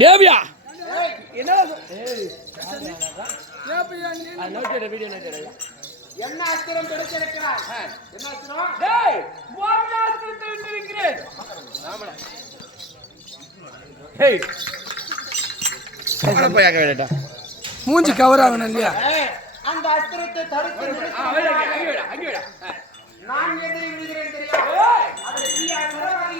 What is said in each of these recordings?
தேவியா என்ன என்ன அஸ்திரம் கிடைச்சிருக்கிறார்? என்ன அஸ்திரம்? டேய் மோகனாஸ்திரத்தை விட்டிருக்கிறேன். ஹேய் போய் அங்க வேடா மூஞ்சி கவர் ஆகணும் இல்லையா? அந்த அஸ்திரத்தை தடுத்து அங்க வேடா நான் எதிரி விடுகிறேன் தெரியும். அதை தீயா சரவாதி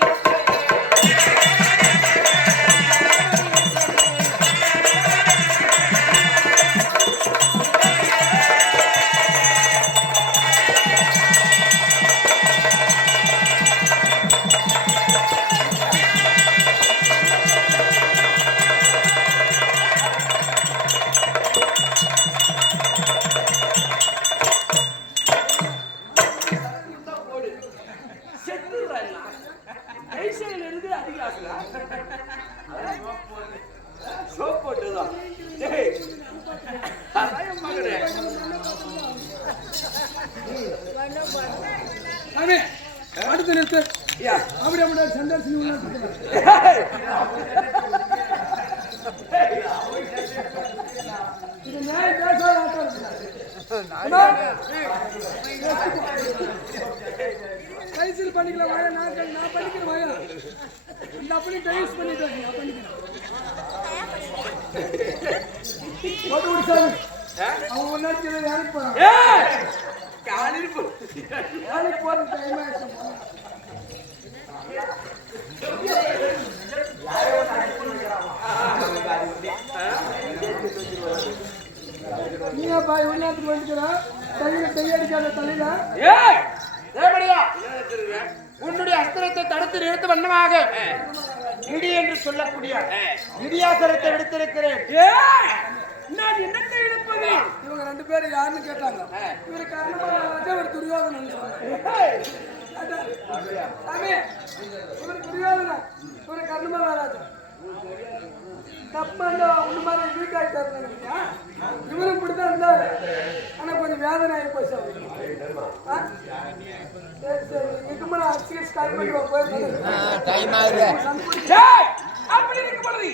அடுத்து நிறுத்து. அப்படி அப்படி சந்தர்சி இது நான் பேசாத கைசில் பண்ணிக்கலாம் வாயா. நான் பண்ணிக்கிறேன் வாயா. இந்த அப்படி டைஸ் பண்ணிட்டேன். நான் பண்ணிக்கிறேன். அவங்க ஒன்னாச்சு வேலைக்கு போறான். வேலைக்கு போற டைம் ஆயிடுச்சு. நீங்க பாய் உள்நாட்டுக்கு வந்துக்கிறா தலையில கையடிக்காத தலையில உன்னுடைய அஸ்திரத்தை தடுத்து நிறுத்த வண்ணமாக இடி என்று சொல்லக்கூடிய இடியாசரத்தை விடுத்திருக்கிறேன். நான் என்னத்தை இழுப்பது? இவங்க ரெண்டு பேரும் யாருன்னு கேட்டாங்க. இவரு காரணமாக ஒரு துரியோதனன் சாமி. இவரு துரியோதனன், இவரு கர்ணமகாராஜா. தப்பா ஒண்ணு மாதிரி வீக் ஆயிட்டாரு. இவரும் இப்படிதான் இருந்தாரு. ஆனா கொஞ்சம் வேதனை ஆகி போச்சு. சரி சரி இதுக்கு அரிசியை ஸ்டார்ட் பண்ணிடுவோம். அப்படி இருக்க பொழுது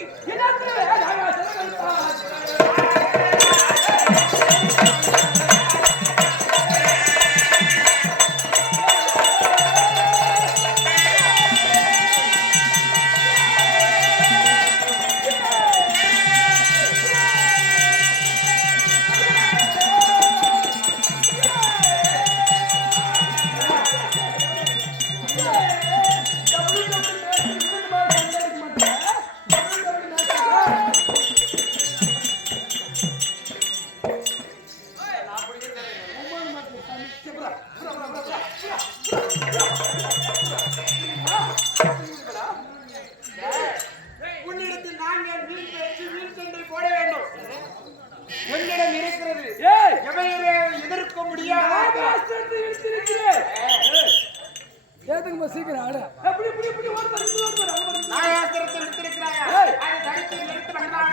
உன்னிடத்தில் நாங்கள் வீண் பேச்சு வீண் சண்டை போட வேண்டும். என்னிடம் இருக்கிறது எவையையும் எதிர்க்க முடியாது. ஏதுக்குமா சீக்கிரம் ஆடு. நாயாஸ்திரத்தை விடுத்திருக்கிறாயா? அதை தடுத்து நிறுத்த வண்ணமாக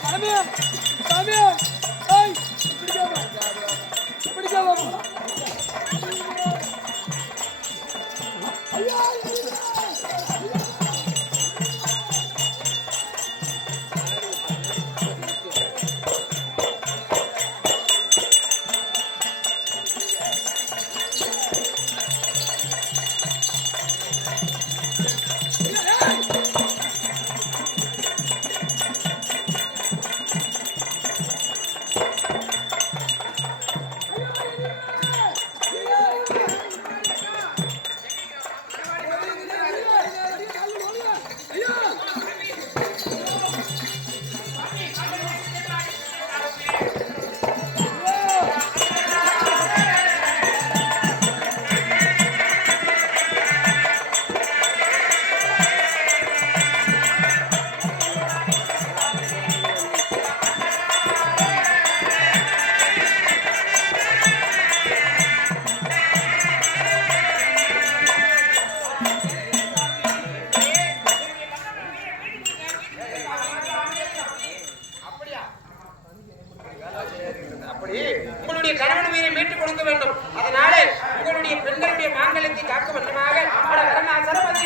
சாமி சாமி அப்படி உங்களுடைய கணவன் உயிரை மீட்டுக் கொடுக்க வேண்டும். அதனால உங்களுடைய பெண்களுடைய மாங்கல்யத்தை காக்க வேண்டுமாக சரபதி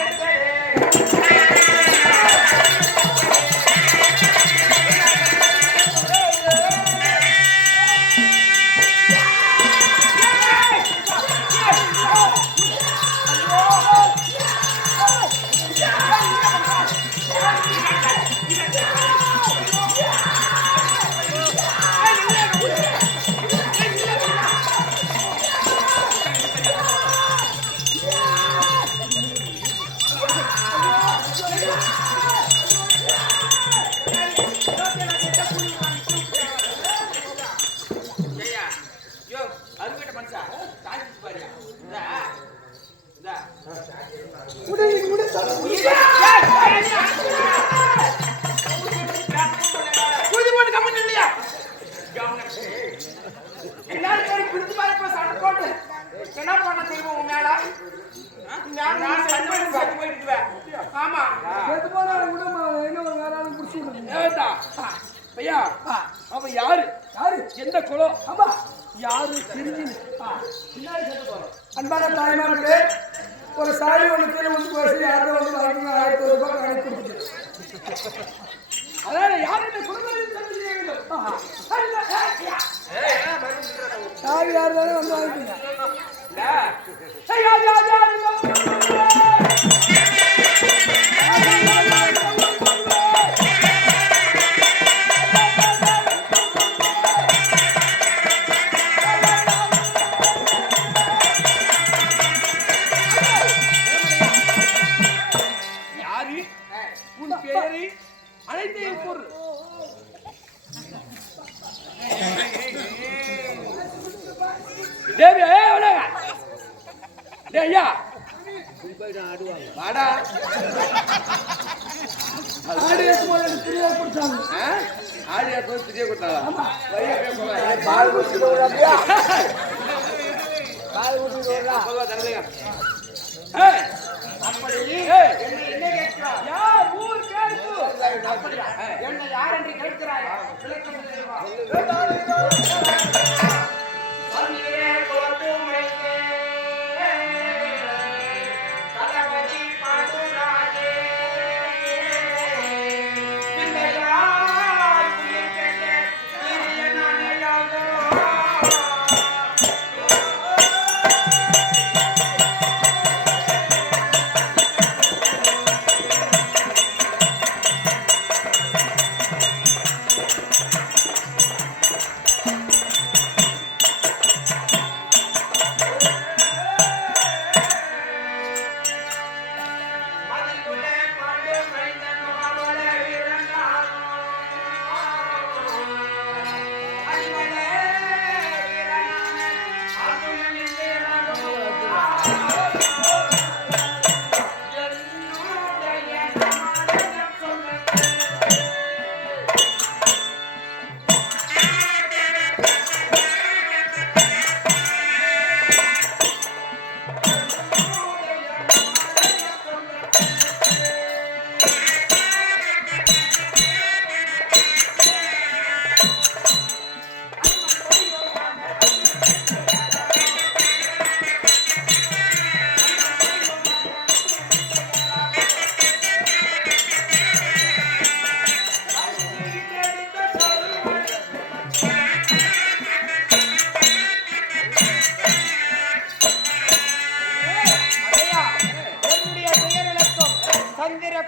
அன்பான தாய்மார்களே, ஒரு சாரி ஒன்று கீழே வந்து வயசு யாரும் வந்து 1000 ரூபாய் கணக்கு கொடுத்துட்டு அதாவது யாருமே சாரி யாரு தானே வந்து வாங்கிட்டீங்க. என்ன யார் என்று கேட்கிறாய்?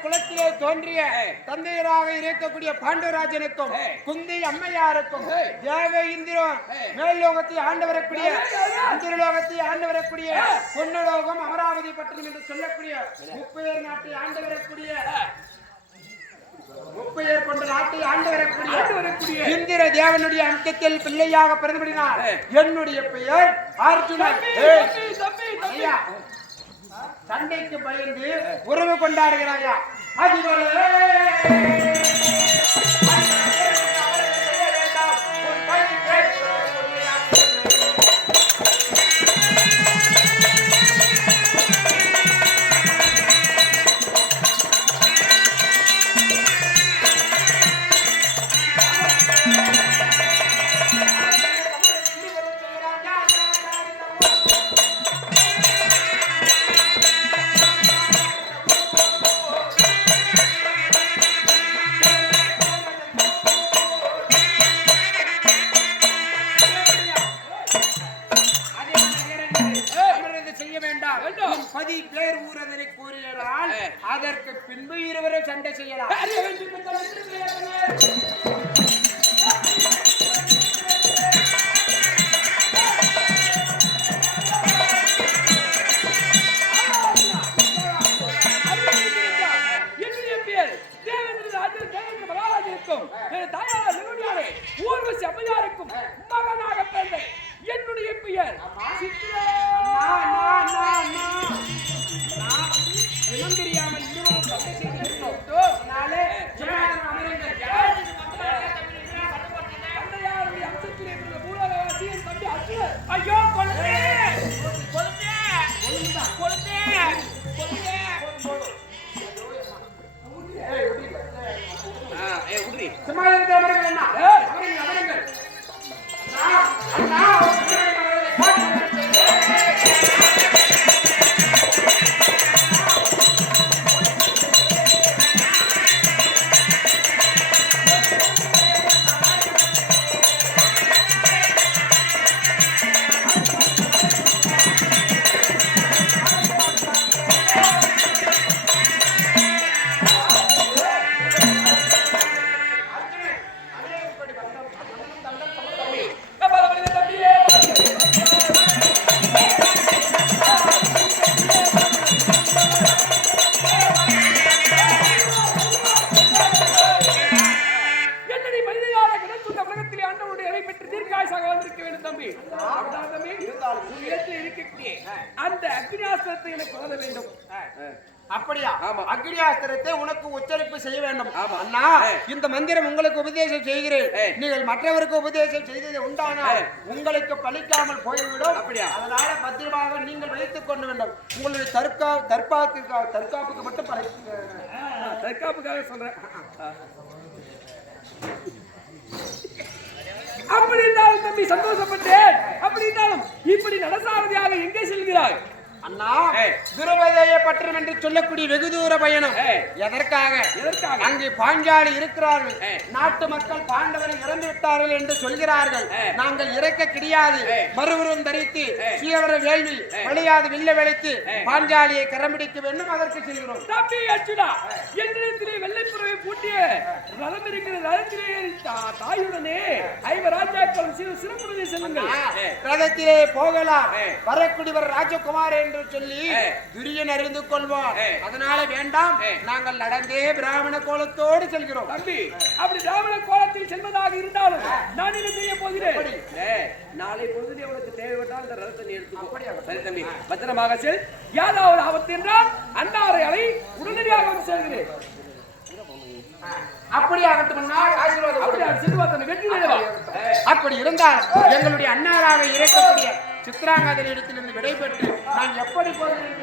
குலத்திலே தோன்றிய தந்தையராக இருக்கக்கூடிய பாண்டவராஜனுக்கும் குந்தி அம்மையாருக்கும் தேவ இந்திரம் மேல்லோகத்தை ஆண்டு வரக்கூடிய அந்திரலோகத்தை ஆண்டு வரக்கூடிய பொன்னலோகம் அமராவதி பட்டணம் என்று சொல்லக்கூடிய முப்பெயர் நாட்டை ஆண்டு வரக்கூடிய முப்பெயர் கொண்ட நாட்டை ஆண்டு வரக்கூடிய இந்திர தேவனுடைய அந்தத்தில் பிள்ளையாக பிறந்தபடினார் என்னுடைய பெயர் அர்ஜுனன். சண்டைக்கு பயந்து உறவு கொண்டாடுகிறாயா? அடி பேர் ஊறுதலை கூறினால் அதற்கு பின்பு இருவரும் சண்டை செய்யலாம். என்னுடைய பேர் தேவேந்திர ராஜன் தேவேந்திர மகாராஜனுக்கும் என் தாயார் நிறுவனியாரே ஊர்வசி அம்மையாருக்கும் மகனாக பிறந்த என்னுடைய பெயர் இனம் தெரியாமல் இருவரும் சண்டை செய்திருக்கிறோம். அதனாலே தந்தையாருடைய அம்சத்திலே இருந்த பூலோகவாசி என் தம்பி அர்ஜுனன். ஐயோ கொழுந்தே அந்த அக்னியாஸ்திரத்தை எனக்கு வழங்க வேண்டும். அப்படியா? ஆமா. அக்னியாஸ்திரத்தை உனக்கு உச்சரிப்பு செய்ய வேண்டும். அண்ணா, இந்த மந்திரம் உங்களுக்கு உபதேசம் செய்கிறேன். நீங்கள் மற்றவருக்கு உபதேசம் செய்தது உண்டானால் உங்களுக்கு பலிக்காமல் போய்விடும். அப்படியா? அதனால பத்திரமாக நீங்கள் வைத்துக் கொள்ள வேண்டும். உங்களுடைய தற்காப்புக்கு மட்டும் தற்காப்புக்காக சொல்றேன். அப்படி இருந்தாலும் தம்பி சந்தோஷப்பட்டேன். அப்படி இருந்தாலும் இப்படி நடசாரதியாக எங்கே செல்கிறாய்? அண்ணா, துருபதேய பட்டணம் என்று சொல்லக்கூடிய வெகு தூர பயணம். எதற்காக? அங்கே பாஞ்சாலி இருக்கிறார்கள். நாட்டு மக்கள் பாண்டவரை இறந்து விட்டார்கள் என்று சொல்கிறார்கள். நாங்கள் இறக்க கிடையாது, மறுபுறம் தரித்து சீவர வேள்வி வழியாது வில்ல வெளைத்து பாஞ்சாலியை கரம்பிடிக்க வேண்டும். அதற்கு செல்கிறோம். தம்பி அர்ஜுனா, என்னிடத்திலே வெள்ளைப்புறவை பூட்டிய ரதம் இருக்கிற ரதத்திலே தாயுடனே ஐவராஜாக்கள் சிறப்புடனே செல்லுங்கள். ரதத்திலே போகலாம். வரக்கூடியவர் ராஜகுமார் என்று சொல்லி துரியன் அறிந்து கொள்வார். அதனால வேண்டாம், நாங்கள் நடந்தே பிராமண கோலத்தோடு செல்கிறோம். தம்பி, அப்படி பிராமண கோலத்தில் செல்வதாக இருந்தாலும் நான் என்ன செய்ய போகிறேன்? நாளை பொழுது உனக்கு தேவைப்பட்டால் இந்த ரதத்தை எடுத்துக்கோ. சரி தம்பி, பத்திரமாக செல். யாராவது ஆபத்து என்றால் அன்னாரை அலை உடனடியாக வந்து செல்கிறேன். அப்படி ஆகட்டும். அப்படி இருந்தால் எங்களுடைய அன்னாராக இருக்கக்கூடிய சித்ராங்கதன் இடத்திலிருந்து விடைபெற்று நான் எப்படி போகிறேன்?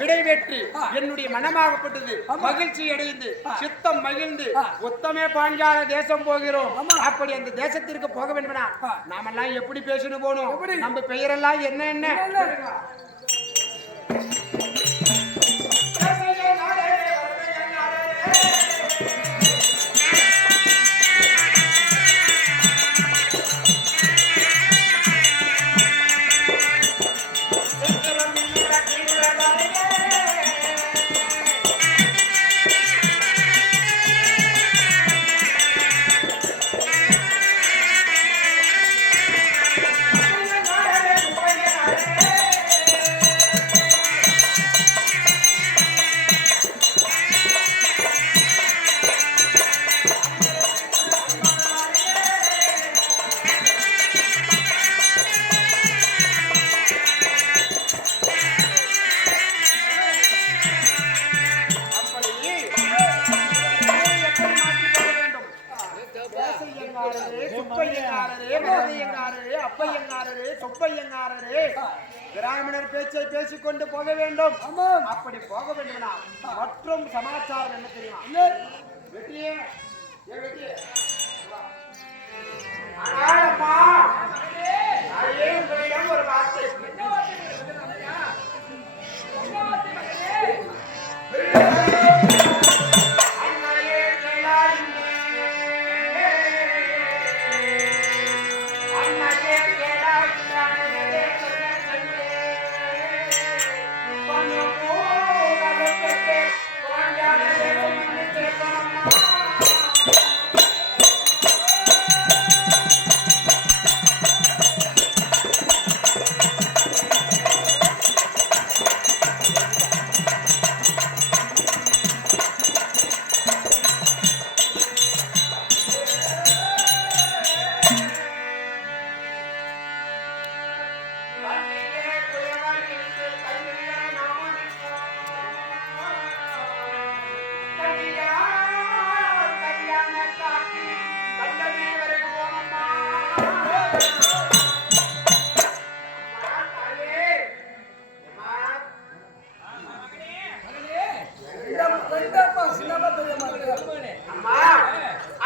விடைபெற்று என்னுடைய மனமாகப்பட்டது மகிழ்ச்சி அடைந்து சித்தம் மகிழ்ந்து உத்தமே பாஞ்சால தேசம் போகிறோம். அப்படி அந்த தேசத்திற்கு போக வேண்டும்னா நாமெல்லாம் எப்படி பேசணும் போனோம்? நம்ம பெயரெல்லாம் என்ன? ஐயங்காரரே, அப்பையங்காரரே, சொப்பையங்காரரே, பிராமணர் பேச்சை பேசிக்கொண்டு போக வேண்டும். அப்படி போக வேண்டும்னா மற்றும் சமாச்சாரம் என்ன தெரியுமா? வெற்றியே, ஏன் வெற்றியே? ஆனாலம்மா, நானே உங்களிடம் ஒரு வார்த்தை. அன்னையே கேளாயினே, அன்னையே கேளாயினே, அன்னையே கேளாயினே, பொண்ணு பூவலக்கே கோஞ்சாலே பொண்ணு கேட்கணுமா?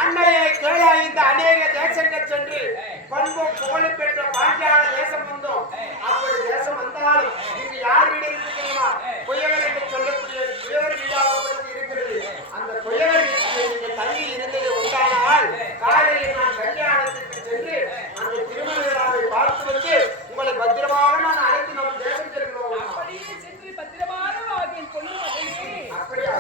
அன்னையை கேளா இந்த அநேக தேசங்கள் சென்று பண்பு புகழ் பெற்ற பாண்டியாள தேசம் வந்தோம். அப்படி தேசம் வந்தாலும் இங்கு யார் வீடு இருக்கு தெரியுமா? குயவர் என்று சொல்லக்கூடிய குயவர் வீடாக இருக்கிறது. அந்த குயவர் வீட்டில் நீங்க தங்கி இருந்தது உண்டானால் காலையில் நான் கல்யாணத்திற்கு சென்று அந்த திருமண விழாவை பார்த்து வந்து உங்களை பத்திரமாக நான் அழைத்து நம்ம தேசம் செல்கிறோம். அப்படியே சென்று பத்திரமான வாக்கில் கொண்டு மகனே. அப்படியா?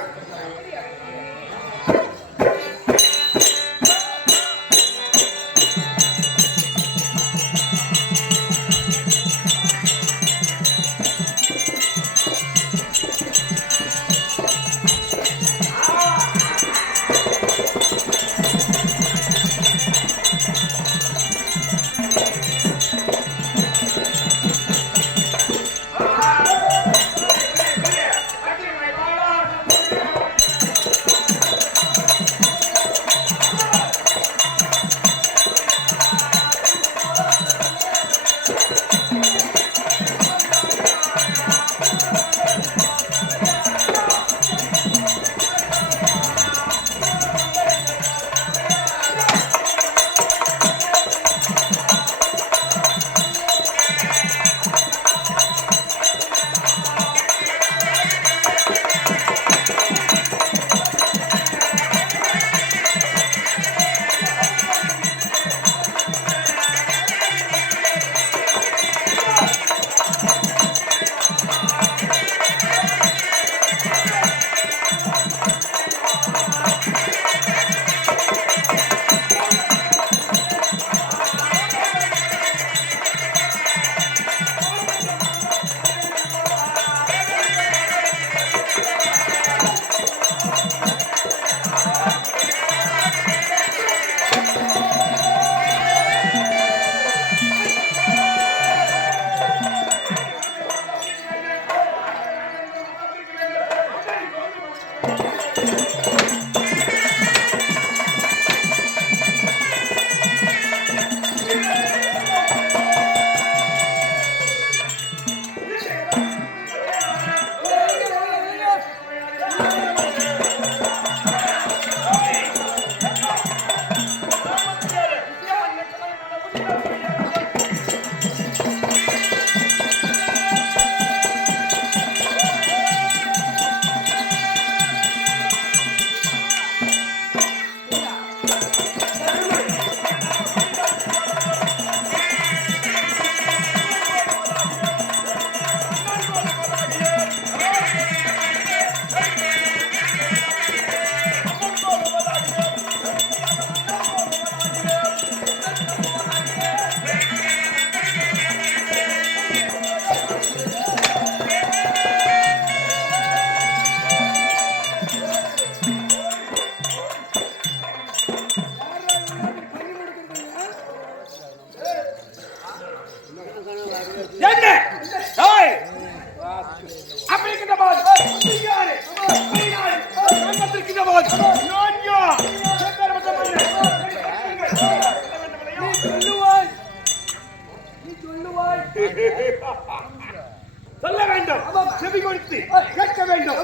சொல்ல வேண்டும், செவி கொடுத்து கேட்க வேண்டும்.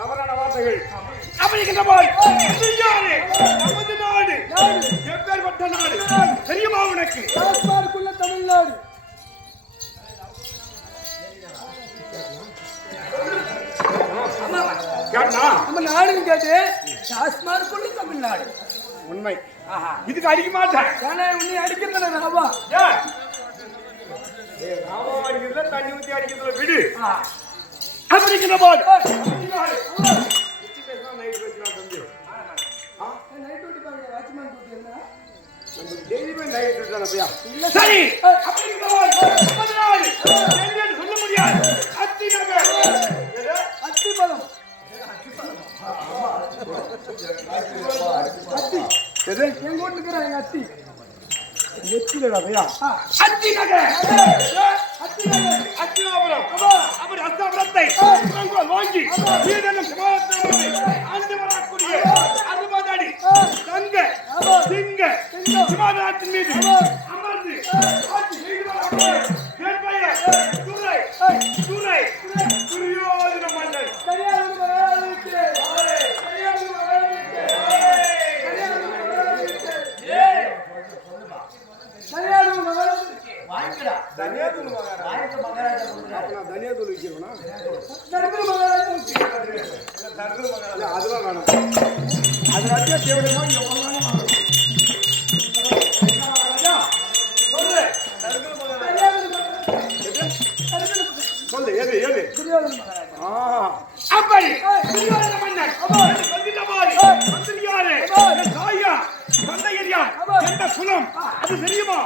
தவறான வார்த்தைகள் அப்படிங்கின்ற போய் நமது நாடு எப்பேற்பட்ட நாடு தெரியுமா உனக்கு? தமிழ்நாடு நம்ம நாடுன்னு கேட்டு டாஸ்மார்க்குள்ள தமிழ்நாடு உண்மை. இதுக்கு அடிக்க மாட்டேன். உன்னை அடிக்கிறதுல ராபா ராபா அடிக்கிறதுல தண்ணி ஊற்றி அடிக்கிறதுல விடு. அப்படிங்கிற போது சரி சொல்ல முடியாது. அத்தி நகர் அத்தி பலம் அத்தி எங்க வீட்டுக்கு எங்க அத்தி அத்தி நகர் அத்தினாபுரம். அப்படி அஸ்தாபுரத்தை வாங்கி ஆண்டு வரக்கூடிய அறுபதடி தங்க சிங்க சிவாதாரத்தின் மீது அமர்ந்து துரை துரியோதன மன்னன் அதெல்லாம் வேணும். அது தேவையோ சொல்லு ஏது ஏது அப்படி மன்னன் தாயா தந்தையரியா எந்த குலம் அது தெரியுமா?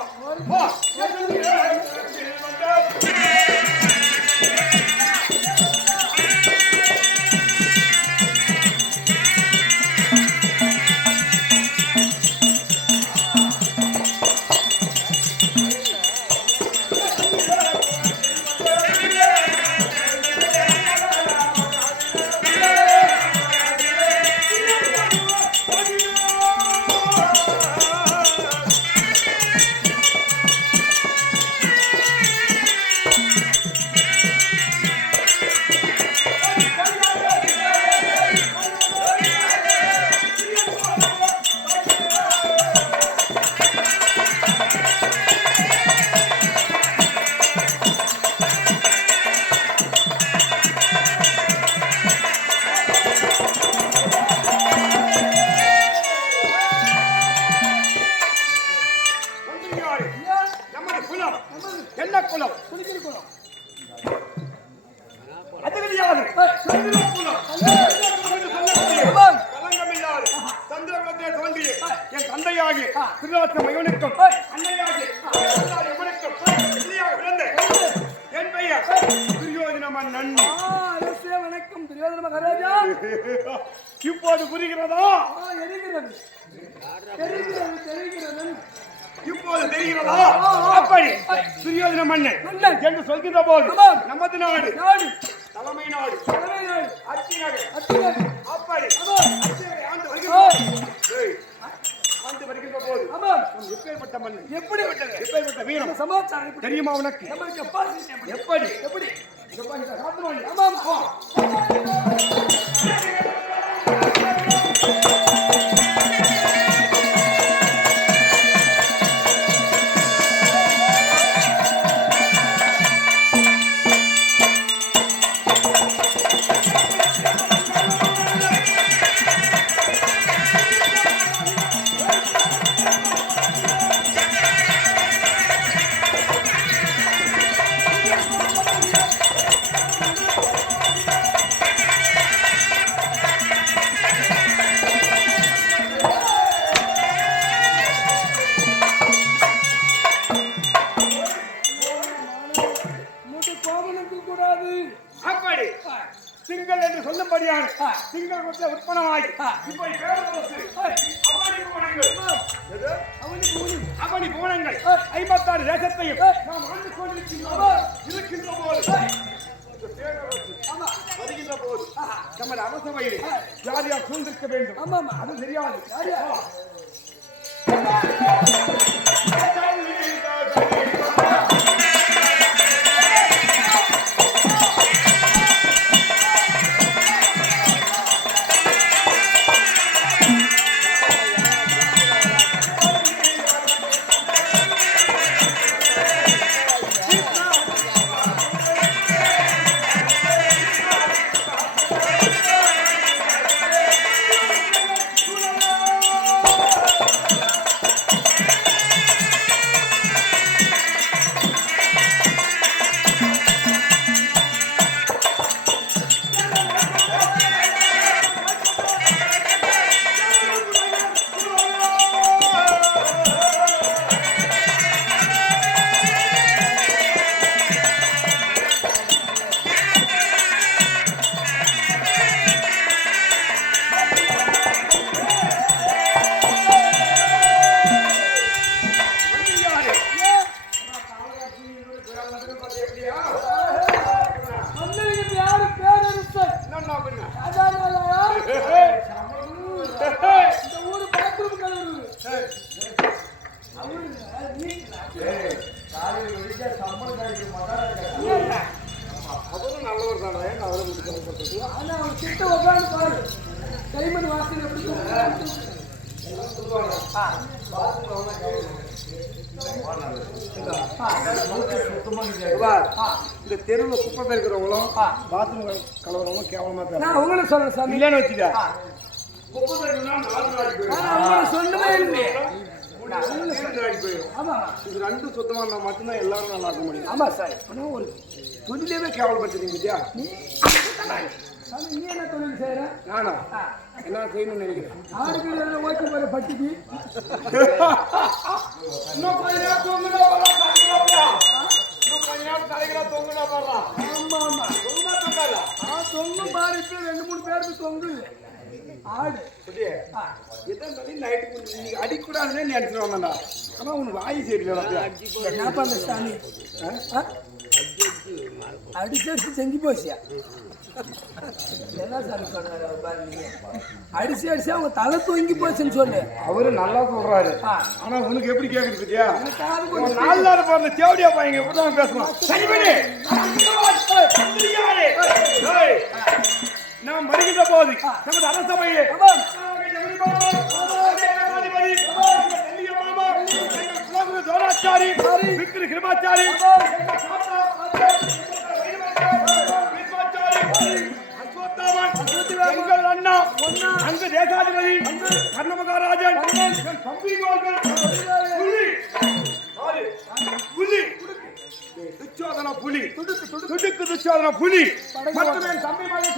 என்ன குலம்? குலம் அது கிடையாது. சந்திரகுலத்தை தோன்றிய என் தந்தையாகி திருநாட்டு மகனுக்கும் அன்னையாகி எவனுக்கும் பிறந்த என் பெயர் துரியோதன மன்னன். வணக்கம் துரியோதன மகாராஜா. இப்போது புரிகிறதா? இப்போது தெரிகிறதா? அப்படி துரியோதன மன்னன் என்று சொல்கின்ற போது நமது நாடு தலைமை நாடு அத்தி நகர். அப்படி ஆண்டு வருகின்ற இருக்க போது ஆமா எப்பேற்பட்ட மண் எப்படி விட்டது எப்பேற்பட்ட வீரம் சமாச்சாரம் எப்படி தெரியுமா உனக்கு நம்மளுக்கு எப்பா எப்படி எப்படி காட்டுவாங்க ஆமா அப்படி திங்கள் என்று சொல்லும்படியாக திங்கள் கொண்ட உற்பனமாகி இப்படி அவனி பூனங்கள் 56 தேசத்தையும் நாம் ஆண்டு கொண்டிருக்கின்ற போது வருகின்ற போது நமது அரசவையில் யார் யார் சூழ்ந்திருக்க வேண்டும் ஆமா அது தெரியாது இந்த தெருவில் குப்பை பெருக்கிறவங்களும் பாத்ரூம் கலவரவங்களும் கேவலமா நான் உங்களை சொல்றேன் சாமி இல்லைன்னு வச்சுக்க இது ரெண்டும் சுத்தமா இருந்தா மட்டும்தான் எல்லாரும் நல்லா இருக்க முடியும். ஆமா சார். ஆனா ஒரு தொழிலே கேவலப்படுத்துறீங்க இல்லையா? நீ என்ன தொழில் செய்யற? நானா என்ன செய்யணும்னு நினைக்கிறேன். ஆடுகளை ஓட்டி போற பட்டிக்கு இன்னும் கொஞ்ச நேரம் தூங்குனா வரலாம். இன்னும் கொஞ்ச நேரம் தலைகளா தூங்குனா வரலாம். ஆமா ஆமா தூங்குனா தூங்காதா? தொங்கு பாரு இப்ப 2-3 பேருக்கு தொங்குது ஆடு. இதான் சொல்லி நைட்டு இன்னைக்கு அடிக்கூடாதுன்னு நினைச்சிட்டு வந்தா. ஆனா உனக்கு வாய் சரியில்லை. என்ன பண்ண சாமி? அடிச்சு செஞ்சு போச்சியா? என்ன சாமி சொன்னாரு பாருங்க? அடிச்சு அடிச்சு அவங்க தலை தூங்கி போச்சுன்னு சொல்லு. அவரு நல்லா சொல்றாரு. ஆனா உனக்கு எப்படி கேக்குது பத்தியா? நாலு நாள் போற தேவடியா பாருங்க இப்பதான் பேசணும். சரி பண்ணி நாம் வருகின்ற போது நமது அரசவையே தோராச்சாரி விக்ரு கிருமாச்சாரி எங்கள் அண்ணா அங்கு தேசாதிபதி கர்ணமகாராஜன் புலி துச்சோதன புலி துடுக்கு துச்சோதன புலி மற்றும் என் தம்பி மகன்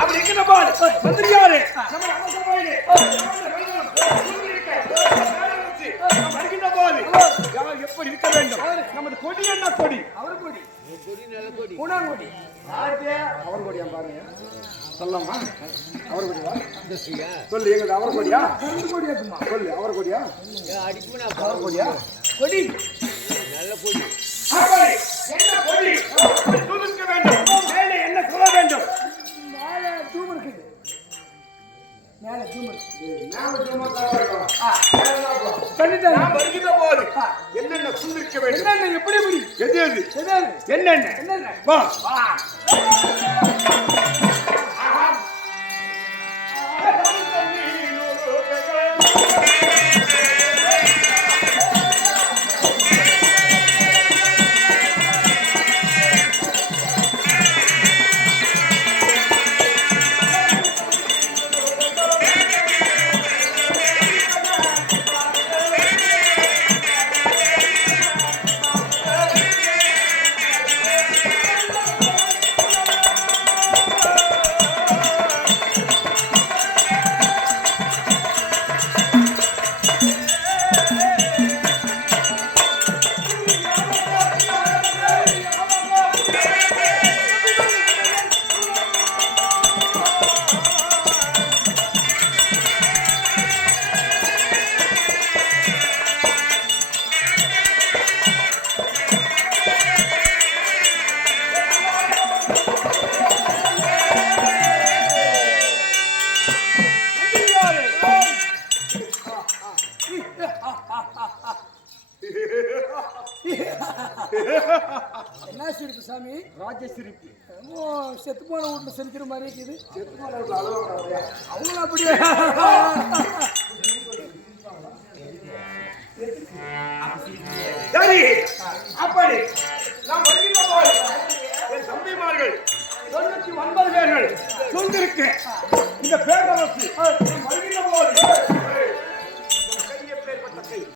அப்படி இருக்கிற பால் மந்திரியாரு எப்ப இப்படி இருக்க வேண்டும். நமது கொடி என்ன கொடி? அவர் கொடி நல்ல கொடி. பூனாங்கொடி. அவர் கொடியா பாருங்க. சொல்லமா அவர் கொடியா? சொல்லு எங்க அவர் கொடியா? கொடி இருக்குமா? சொல்லு அவர் கொடியா? அடிக்குமா அவர் கொடியா? கொடி நல்ல கொடி. என்ன கொடி? துதிக்க வேண்டும். மேலே என்ன சொல்ல வேண்டும்? மேல தூம் இருக்குது. மேல தூம் இருக்கு. சொல்லிட்டேன். நாம் வருகிற போது என்னென்ன துதிக்க வேண்டும்? என்னென்ன எப்படி எப்படி எது எது? என்னென்ன என்னென்ன? என்னென்ன வா. என்ன சிரிப்பு சாமி? ராஜ சிரிப்பு. என்னமோ செத்து போன வீட்டுல சிரிக்கிற மாதிரி இருக்குது. செத்து போன வீட்டுல அழுவாங்க. அவங்களும் அப்படியே சரி, அப்படி நாம் வருகிற போது என் தம்பிமார்கள் 99 பேர்கள் சொல்லிருக்க இந்த பேரரசு நாம் வருகிற போது